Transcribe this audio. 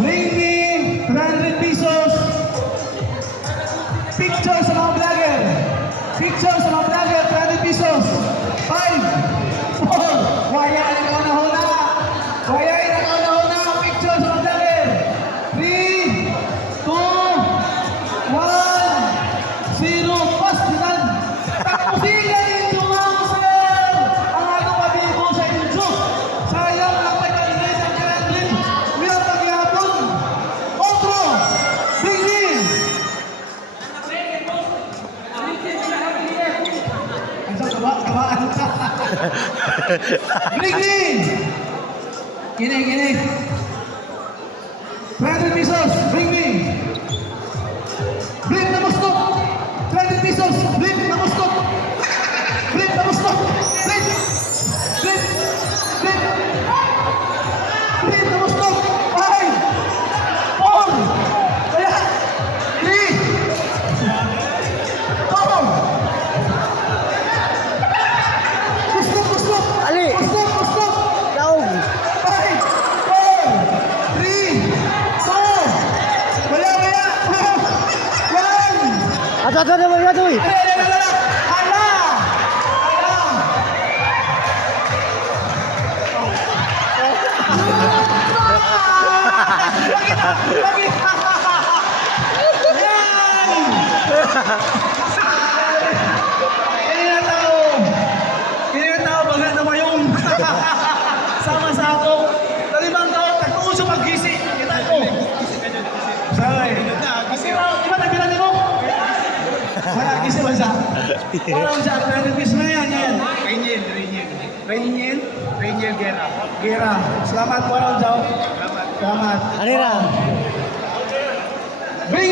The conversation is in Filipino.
Bring me 300 pesos. Picture sa mga vlogger. Picture sa mga vlogger, 300 pesos. 5, 4, waya na kauna-una. Waya na kauna-una. Picture sa mga vlogger. 3, 2, 1, 0. Pastilan. Tapusigan ninyo ang sir. Ang atong pabili sa inyo. Sayang ang may kaligay sa Kremlin. Meron pagyapon. Otro. Bigin. Kabaan ka. Bigin. Gini. 300 pesos. Bring me. Blip na mustok. 300 pesos. Blip na mustok. Blip na mustok. Blip. Blip. Blip. Blip na mustok. 5, 4, kaya 3, 4. Mustok. Ali. Mustok. Daog. 5, 4, 3, 2. Wala. 1. Ato. Ala! Lagi! Kaya na tao, baga na mayong sama sa ako. Talimang tao, tagtuon sa pag-gisi. Kita ko. Sabay. Iba nagbilan mo? Wala, gisi ba siya? Parang siya, 20 piece na yan. Rainiel Gera. Salamat po ron, Joe. Salamat. Anira.